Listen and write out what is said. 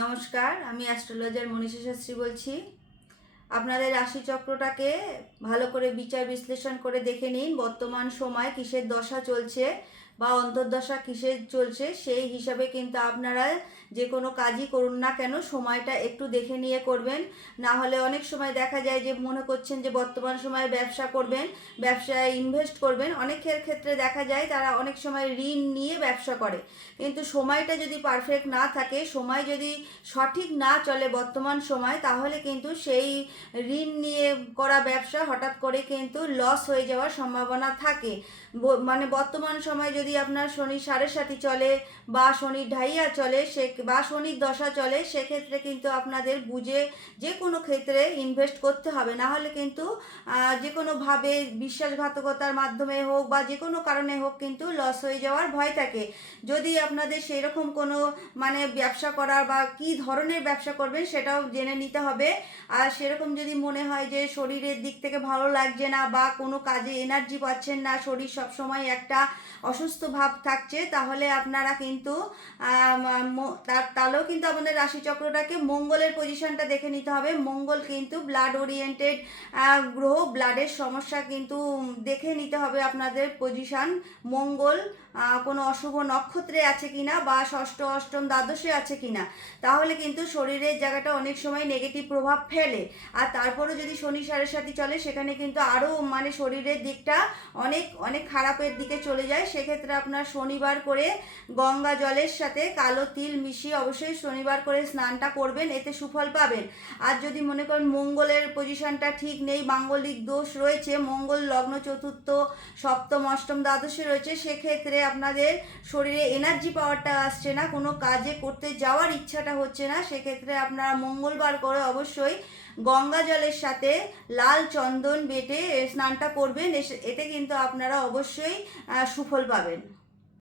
নমস্কার, আমি অ্যাস্ট্রোলজার মনীষা শাস্ত্রী বলছি। আপনাদের রাশিচক্রটাকে ভালো করে বিচার বিশ্লেষণ করে দেখে নিন বর্তমান সময় কিসের দশা চলছে বা অন্তর্দশা কিসের চলছে, সেই হিসাবে কিন্তু আপনারা যে কোনো কাজই করুন না কেন সময়টা একটু দেখে নিয়ে করবেন। না হলে অনেক সময় দেখা যায় যে মনে করছেন যে বর্তমান সময়ে ব্যবসা করবেন, ব্যবসায় ইনভেস্ট করবেন, অনেকের ক্ষেত্রে দেখা যায় তারা অনেক সময় ঋণ নিয়ে ব্যবসা করে, কিন্তু সময়টা যদি পারফেক্ট না থাকে, সময় যদি সঠিক না চলে বর্তমান সময়, তাহলে কিন্তু সেই ঋণ নিয়ে করা ব্যবসা হঠাৎ করে কিন্তু লস হয়ে যাওয়ার সম্ভাবনা থাকে। মানে বর্তমান সময় যদি আপনার শনি সাড়ে সাতি চলে বা শনির ঢাইয়া চলে বা শনির দশা চলে, সেক্ষেত্রে কিন্তু আপনাদের বুঝে যে কোনো ক্ষেত্রে ইনভেস্ট করতে হবে, না হলে কিন্তু যে কোনোভাবে বিশ্বাসঘাতকতার মাধ্যমে হোক বা যে কোনো কারণে হোক কিন্তু লস হয়ে যাওয়ার ভয় থাকে। যদি আপনাদের সেরকম কোনো মানে ব্যবসা করার বা কী ধরনের ব্যবসা করবেন সেটাও জেনে নিতে হবে। আর সেরকম যদি মনে হয় যে শরীরের দিক থেকে ভালো লাগছে না বা কোনো কাজে এনার্জি পাচ্ছেন না, শরীর সবসময় একটা অসুস্থ ভাব থাকছে, তাহলে আপনারা কিন্তু তাহলেও কিন্তু আমাদের রাশিচক্রটাকে মঙ্গলের পজিশনটা দেখে নিতে হবে। মঙ্গল কিন্তু ব্লাড ওরিয়েন্টেড গ্রহ, ব্লাডের সমস্যা কিন্তু দেখে নিতে হবে আপনাদের পজিশন। মঙ্গল কোনো অশুভ নক্ষত্রে আছে কিনা বা ষষ্ঠ অষ্টম দ্বাদশে আছে কিনা, তাহলে কিন্তু শরীরের জায়গাটা অনেক সময় নেগেটিভ প্রভাব ফেলে। আর তারপরে যদি শনি সাড়ে সাতি চলে, সেখানে কিন্তু আরও মানে শরীরের দিকটা অনেক অনেক খারাপের দিকে চলে যায়। সেক্ষেত্রে আপনার শনিবার করে গঙ্গা জলের সাথে কালো তিল মিশিয়ে অবশ্যই শনিবার করে স্নানটা করবেন, এতে সুফল পাবেন। আর যদি মনে করেন মঙ্গলের পজিশনটা ঠিক নেই, মাঙ্গলিক দোষ রয়েছে, মঙ্গল লগ্ন চতুর্থ সপ্তম অষ্টম দ্বাদশে রয়েছে, সেক্ষেত্রে আপনাদের শরীরে এনার্জি পাওয়ারটা আসছে না, কোনো কাজে করতে যাওয়ার ইচ্ছাটা হচ্ছে না, সেক্ষেত্রে আপনারা মঙ্গলবার করে অবশ্যই গঙ্গা জলের সাথে লাল চন্দন বেটে স্নানটা করবেন। এতে কিন্তু আপনারা অবশ্যই সুফল পাবেন।